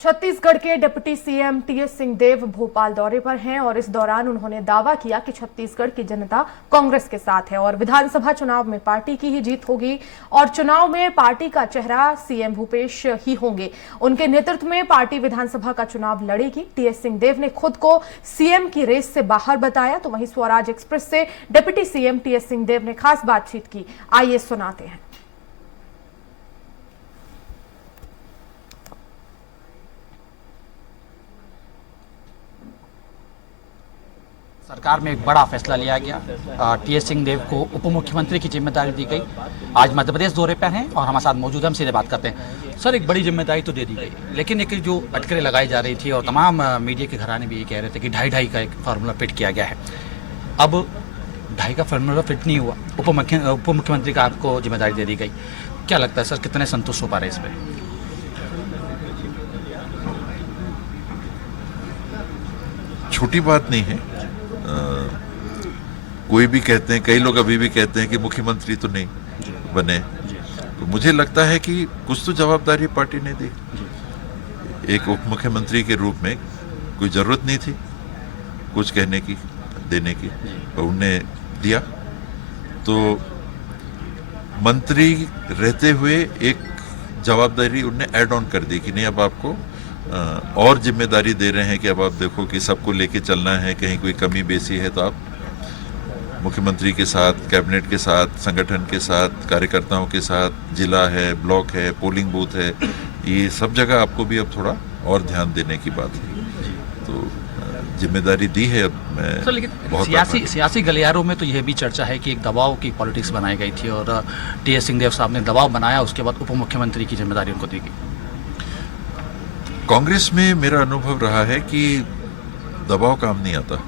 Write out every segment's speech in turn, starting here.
छत्तीसगढ़ के deputy CM TS Singhdeo Bhopal दौरे पर हैं और इस दौरान उन्होंने दावा किया कि छत्तीसगढ़ की जनता कांग्रेस के साथ है और विधानसभा चुनाव में पार्टी की ही जीत होगी और चुनाव में पार्टी का चेहरा सीएम भूपेश ही होंगे। उनके नेतृत्व में पार्टी विधानसभा का चुनाव लड़ेगी। टीएस सिंहदेव ने खुद को सीएम की रेस से बाहर बताया। तो वहीं स्वराज एक्सप्रेस से डिप्टी सीएम टीएस सिंहदेव ने खास बातचीत की। आइए सुनाते हैं। सरकार में एक बड़ा फैसला लिया गया। टीएस सिंहदेव को उप मुख्यमंत्री की जिम्मेदारी दी गई। आज मध्य प्रदेश दौरे पर हैं और हमारे साथ मौजूद हम सीधे बात करते हैं। सर, एक बड़ी जिम्मेदारी तो दे दी गई, लेकिन एक जो अटकलें लगाई जा रही थी और तमाम मीडिया के घराने भी ये कह रहे थे कि 2.5 का एक फार्मूला फिट किया गया है। अब 2.5 का फार्मूला फिट नहीं हुआ, उप मुख्यमंत्री का आपको जिम्मेदारी दे दी गई। क्या लगता है सर, कितने संतुष्ट हो पा रहे इस पर? छोटी बात नहीं है। कोई भी कहते हैं, कई लोग अभी भी कहते हैं कि मुख्यमंत्री तो नहीं बने, तो मुझे लगता है कि कुछ तो जवाबदारी पार्टी ने दी। एक उप मुख्यमंत्री के रूप में कोई जरूरत नहीं थी कुछ कहने की, देने की, और उन्होंने दिया। तो मंत्री रहते हुए एक जवाबदारी उन्होंने ऐड ऑन कर दी कि नहीं, अब आपको और जिम्मेदारी दे रहे हैं कि अब आप देखो कि सबको लेके चलना है, कहीं कोई कमी बेसी है तो आप मुख्यमंत्री के साथ, कैबिनेट के साथ, संगठन के साथ, कार्यकर्ताओं के साथ, जिला है, ब्लॉक है, पोलिंग बूथ है, ये सब जगह आपको भी अब थोड़ा और ध्यान देने की बात है। तो जिम्मेदारी दी है। अब मैं सर, लेकिन सियासी गलियारों में तो यह भी चर्चा है कि एक दबाव की पॉलिटिक्स बनाई गई थी और टीएस सिंहदेव साहब ने दबाव बनाया, उसके बाद उप मुख्यमंत्री की जिम्मेदारी उनको दी गई। कांग्रेस में मेरा अनुभव रहा है कि दबाव काम नहीं आता,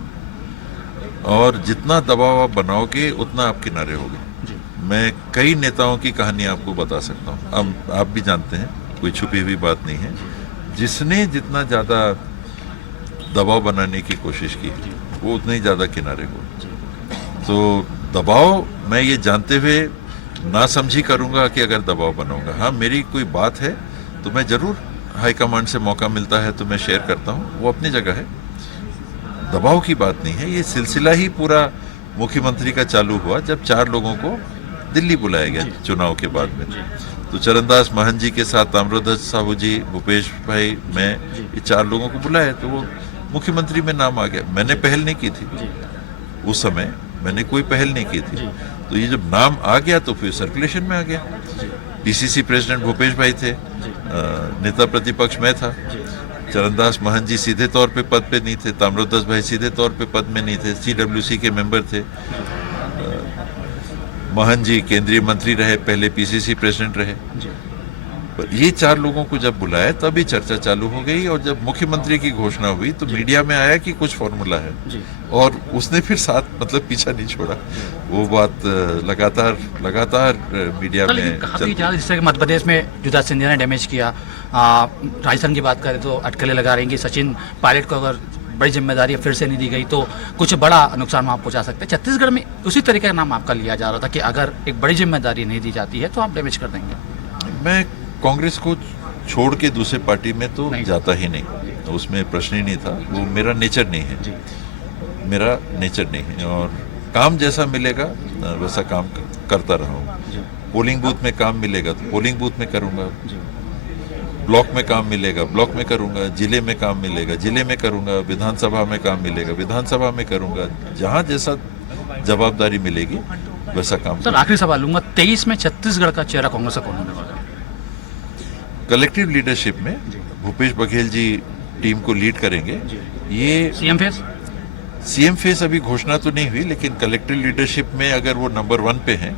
और जितना दबाव आप बनाओगे उतना आप किनारे होगे। मैं कई नेताओं की कहानी आपको बता सकता हूँ, अब आप भी जानते हैं, कोई छुपी हुई बात नहीं है। जिसने जितना ज़्यादा दबाव बनाने की कोशिश की वो उतने ही ज़्यादा किनारे हो। तो दबाव मैं ये जानते हुए ना समझी करूँगा कि अगर दबाव बनाऊँगा। हाँ, मेरी कोई बात है तो मैं ज़रूर, हाईकमांड से मौका मिलता है तो मैं शेयर करता हूँ, वो अपनी जगह है। दबाव की बात नहीं है। ये सिलसिला ही पूरा मुख्यमंत्री का चालू हुआ जब 4 लोगों को दिल्ली बुलाया गया चुनाव के बाद में। तो चरणदास महंत जी के साथ ताम्रध्वज साहू जी, भूपेश भाई, मैं, ये 4 लोगों को बुलाया तो वो मुख्यमंत्री में नाम आ गया। मैंने पहल नहीं की थी उस समय, मैंने कोई पहल नहीं की थी। तो ये जब नाम आ गया तो फिर सर्कुलेशन में आ गया। पीसीसी प्रेसिडेंट भूपेश भाई थे, नेता प्रतिपक्ष मैं था, चरणदास महंत जी सीधे तौर पे पद पे नहीं थे, ताम्रध्वज भाई सीधे तौर पे पद में नहीं थे, सीडब्ल्यूसी के मेंबर थे, महंत जी केंद्रीय मंत्री रहे, पहले पीसीसी प्रेसिडेंट रहे। पर ये 4 लोगों को जब बुलाया तभी चर्चा चालू हो गई, और जब मुख्यमंत्री की घोषणा हुई तो मीडिया में आया कि कुछ फॉर्मूला है, और उसने फिर साथ मतलब पीछा नहीं छोड़ा। वो बात लगातार मीडिया में चलती। जैसे मध्य प्रदेश में युवराज सिंधिया ने डैमेज किया, राजस्थान की बात करें तो अटकलें लगा रही कि सचिन पायलट को अगर बड़ी जिम्मेदारी फिर से नहीं दी गई तो कुछ बड़ा नुकसान वहाँ पहुँचा सकते हैं। छत्तीसगढ़ में उसी तरीके का नाम आपका लिया जा रहा था कि अगर एक बड़ी जिम्मेदारी नहीं दी जाती है तो आप डैमेज कर देंगे। मैं कांग्रेस को छोड़ के दूसरे पार्टी में तो जाता ही नहीं, तो उसमें प्रश्न ही नहीं था। वो मेरा नेचर नहीं है, मेरा नेचर नहीं है, और काम जैसा मिलेगा वैसा काम करता रहा हूँ। पोलिंग बूथ में काम मिलेगा तो पोलिंग बूथ में करूँगा, ब्लॉक में काम मिलेगा ब्लॉक में करूँगा, जिले में काम मिलेगा जिले में करूँगा, विधानसभा में काम मिलेगा विधानसभा में करूँगा। जहाँ जैसा जवाबदारी मिलेगी वैसा काम। सर, आखिरी सवाल लूँगा, 23 में छत्तीसगढ़ का चेहरा कांग्रेस का कौन होने वाला है? कलेक्टिव लीडरशिप में भूपेश बघेल जी टीम को लीड करेंगे। ये सीएम फेस अभी घोषणा तो नहीं हुई, लेकिन कलेक्टिव लीडरशिप में अगर वो नंबर 1 पे हैं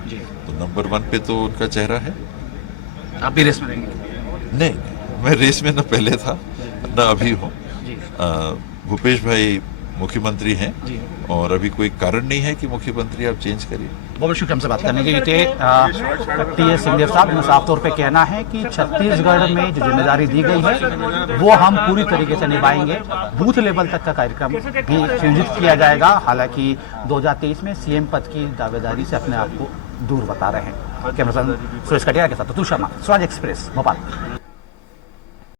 तो नंबर 1 पे तो उनका चेहरा है। आप भी रेस में रहेंगे? नहीं, मैं रेस में न पहले था न अभी हूँ। भूपेश भाई मुख्यमंत्री हैं और अभी कोई कारण नहीं है कि मुख्यमंत्री आप चेंज करिए। बहुत शुक्रिया हमसे बात करने के लिए। टीएस सिंहदेव साहब ने साफ तौर पे कहना है कि छत्तीसगढ़ में जो जिम्मेदारी दी गई है वो हम पूरी तरीके से निभाएंगे। बूथ लेवल तक का कार्यक्रम भी संयोजित किया जाएगा। हालांकि 2023 में सीएम पद की दावेदारी से अपने आप को दूर बता रहे हैं। कैमरा पर्सन सुरेश कटियार के साथ अतुल शर्मा, स्वराज एक्सप्रेस, भोपाल।